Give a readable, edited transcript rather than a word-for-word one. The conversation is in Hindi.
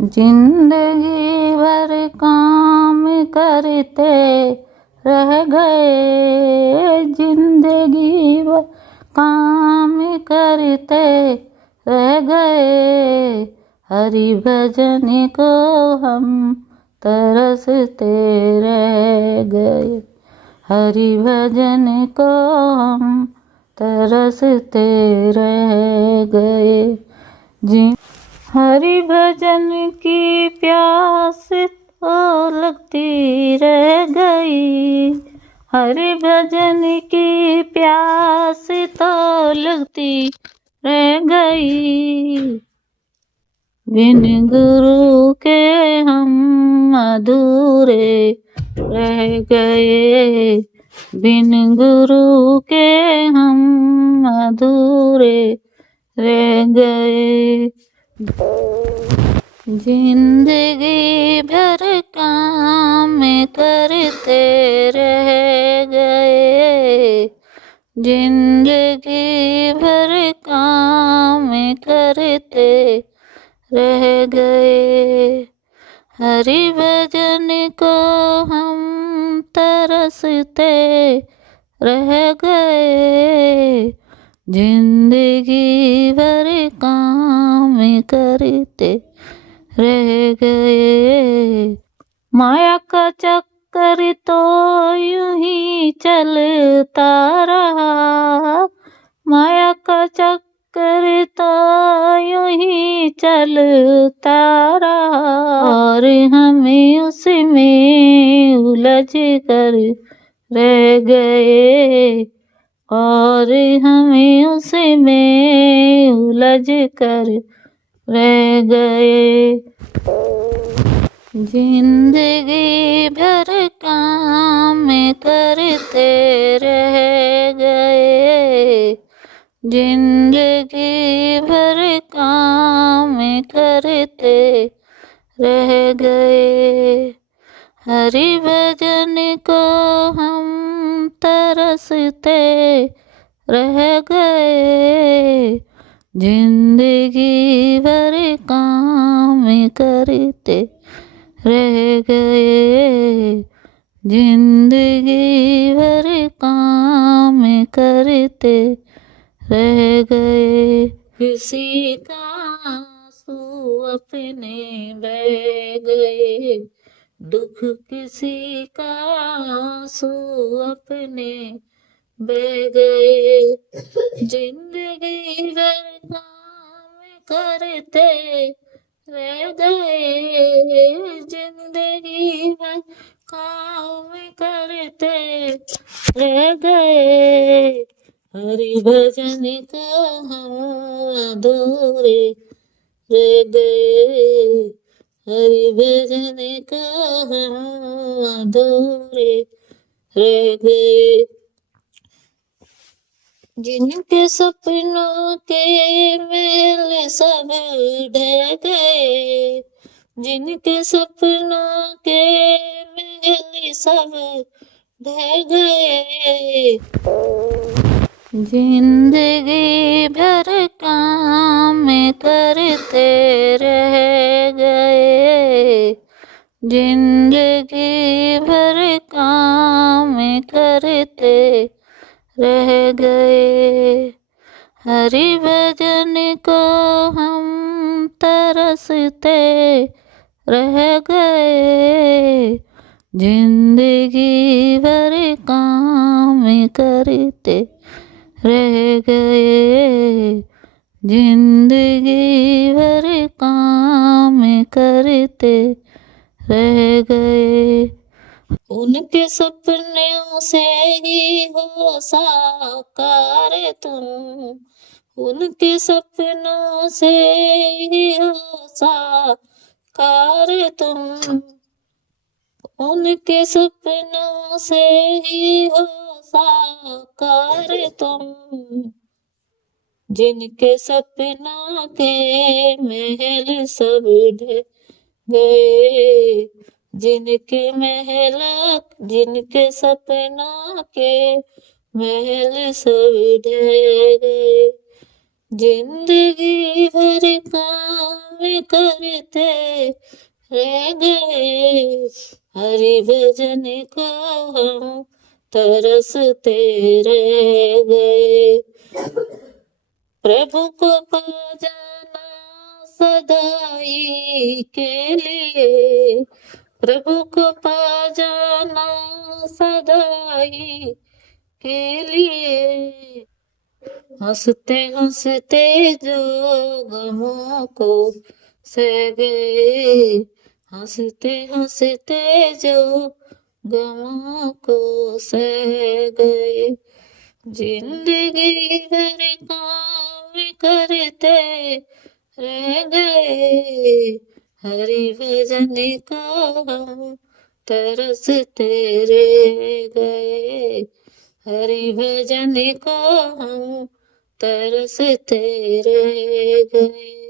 जिंदगी भर काम करते रह गए, जिंदगी भर काम करते रह गए, हरि भजन को हम तरसते रह गए, हरि भजन को हम तरसते रह गए। हरि भजन की प्यास तो लगती रह गई, हरि भजन की प्यास तो लगती रह गई, बिन गुरु के हम अधूरे रह गए, बिन गुरु के हम अधूरे रह गए। जिंदगी भर काम करते रह गए, जिंदगी भर काम करते रह गए, हरि भजन को हम तरसते रह गए, जिंदगी भर काम करते रह गए। माया का चक्कर तो यूं ही चलता रहा, माया का चक्कर तो यूं ही चलता रहा, और हमें उसमें उलझ कर रह गए, और हमें उसमें उलझ कर रह गए। जिंदगी भर काम करते रह गए, जिंदगी भर काम करते रह गए, हरि भजन को हम तरसते रह गए, जिंदगी भर काम करते रह गए, जिंदगी भर काम करते रह गए। किसी का आंसू अपने बह गए, दुख किसी का आंसू अपने बह गए, जिंदगी भर काम करते रह गए, जिंदगी भर काम करते रह गए, हरि भजन को हम अधूरे रह गए, हरि भजन को हम अधूरे रह गए। जिनके सपनों के महल सब ढह गए, जिनके सपनों के महल सब ढह गए, जिंदगी भर काम करते रह गए, जिंदगी भर काम करते रह गए, हरि भजन को हम तरसते रह गए, जिंदगी भर काम करते रह गए, जिंदगी भर काम करते रह गए। उनके सपनों से ही हो साकार तुम, उनके सपनों से ही हो साकार तुम, उनके सपनों से ही हो साकार तुम, जिनके सपनों के महल सब ढह गए, जिनके महल, जिनके सपनों के महल सब ढह गए, जिंदगी भर काम करते रह गए, हरि भजन को हम तरसते रह गए। प्रभु को पा जाना सदाई के लिए, प्रभु को पा जाना सदाई के लिए, हंसते हंसते जो गमों को सह गए, हंसते हंसते जो गमों को सह गए। जिंदगी भर काम करते रह गए, हरि भजन को हम तरसते रह गए, हरि भजन को हम तरसते रह गए।